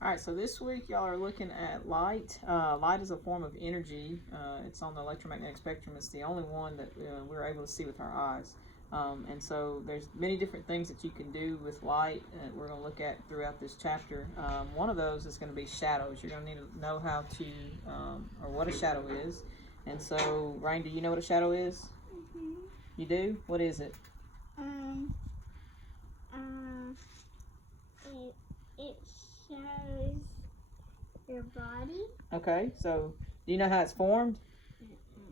All right, so this week y'all are looking at light. Light is a form of energy. It's on the electromagnetic spectrum. It's the only one that we're able to see with our eyes. And so there's many different things that you can do with light that we're going to look at throughout this chapter. One of those is going to be shadows. You're going to need to know how to, or what a shadow is. And so, Rain, do you know what a shadow is? Mm-hmm. You do? What is it? It shows your body. Okay, so do you know how it's formed?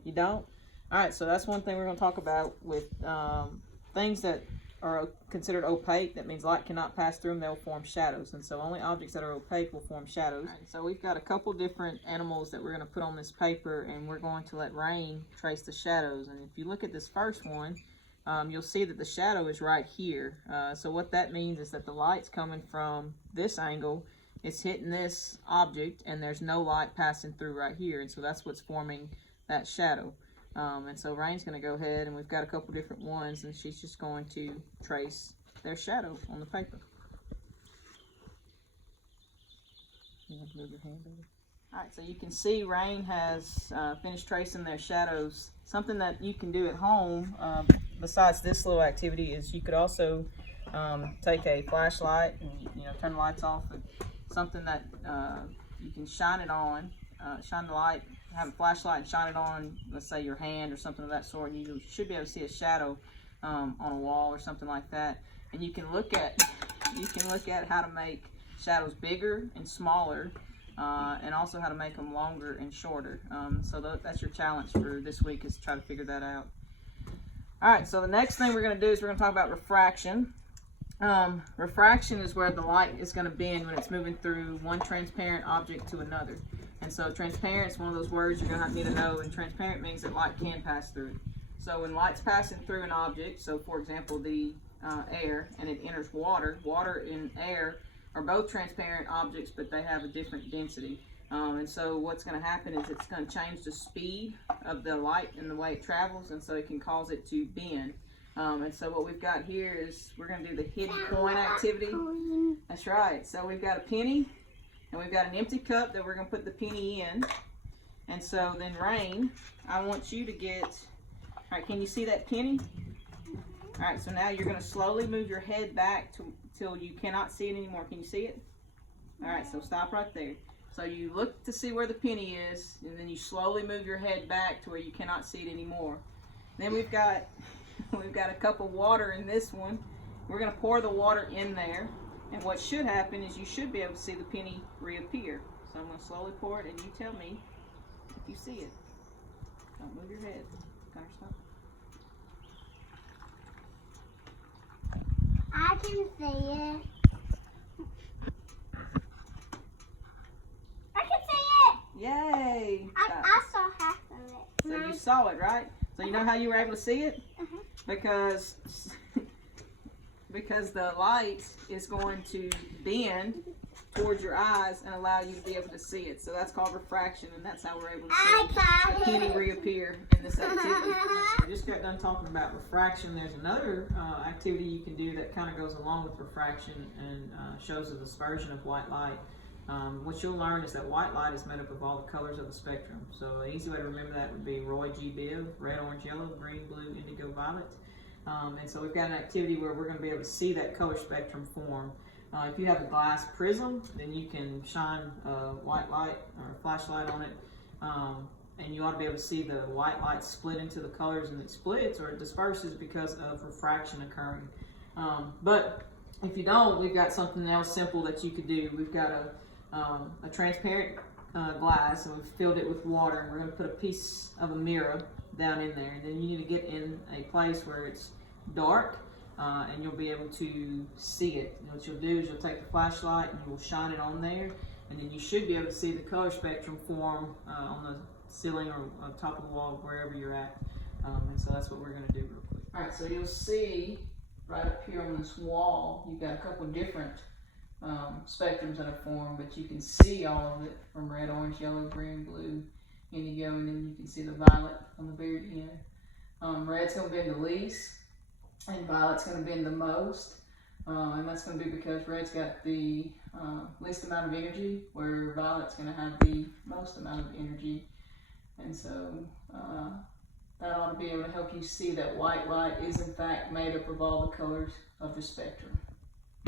You don't? All right, so that's one thing we're going to talk about with things that are considered opaque. That means light cannot pass through them. They'll form shadows. And so only objects that are opaque will form shadows. Right, so we've got a couple different animals that we're going to put on this paper, and we're going to let Rain trace the shadows. And if you look at this first one, you'll see that the shadow is right here. So what that means is that the light's coming from this angle. It's hitting this object, and there's no light passing through right here. And so that's what's forming that shadow. And so Rain's going to go ahead, and we've got a couple different ones, and she's just going to trace their shadow on the paper. You want to move your hand, baby? All right, so you can see Rain has finished tracing their shadows. Something that you can do at home, besides this little activity, is you could also take a flashlight and turn the lights off. And something that you can shine it on, shine the light, have a flashlight and shine it on, let's say your hand or something of that sort, and you should be able to see a shadow on a wall or something like that. And you can look at how to make shadows bigger and smaller, and also how to make them longer and shorter. So that's your challenge for this week, is to try to figure that out. All right, so the next thing we're going to do is we're going to talk about refraction. Refraction is where the light is going to bend when it's moving through one transparent object to another. And so transparent is one of those words you're going to need to know, and transparent means that light can pass through. So when light's passing through an object, so for example the air, and it enters water, water and air are both transparent objects, but they have a different density. And so what's going to happen is it's going to change the speed of the light and the way it travels, and so it can cause it to bend. And so what we've got here is we're going to do the hidden coin activity. That's right. So we've got a penny, and we've got an empty cup that we're going to put the penny in. And so then Rain, I want you to get, all right, can you see that penny? All right, so now you're going to slowly move your head back till you cannot see it anymore. Can you see it? All right, so stop right there. So you look to see where the penny is, and then you slowly move your head back to where you cannot see it anymore. Then we've got a cup of water in this one. We're going to pour the water in there, and what should happen is you should be able to see the penny reappear. So I'm going to slowly pour it, and you tell me if you see it. Don't move your head. Connor, stop. I can see it. I can see it. Yay! I saw half of it. So you saw it, right? So you know how you were able to see it? Uh-huh. Because the light is going to bend towards your eyes and allow you to be able to see it. So that's called refraction, and that's how we're able to see the penny reappear in this activity. I just got done talking about refraction. There's another activity you can do that kind of goes along with refraction and shows the dispersion of white light. What you'll learn is that white light is made up of all the colors of the spectrum. So an easy way to remember that would be Roy G. Biv: red, orange, yellow, green, blue, indigo, violet. And so we've got an activity where we're going to be able to see that color spectrum form. If you have a glass prism, then you can shine a white light or a flashlight on it, and you ought to be able to see the white light split into the colors, and it splits or it disperses because of refraction occurring. But if you don't, we've got something else simple that you could do. We've got a transparent glass, and we've filled it with water, and we're going to put a piece of a mirror down in there. And then you need to get in a place where it's dark, and you'll be able to see it. And what you'll do is you'll take the flashlight and you'll shine it on there, and then you should be able to see the color spectrum form on the ceiling or on top of the wall, wherever you're at. And so that's what we're going to do real quick. All right, so you'll see right up here on this wall, you've got a couple different spectrums that are formed, but you can see all of it from red, orange, yellow, green, blue, indigo, and then you can see the violet on the very end. Red's going to bend the least, and violet's going to bend the most, and that's going to be because red's got the least amount of energy, where violet's going to have the most amount of energy. And so that ought to be able to help you see that white light is in fact made up of all the colors of the spectrum.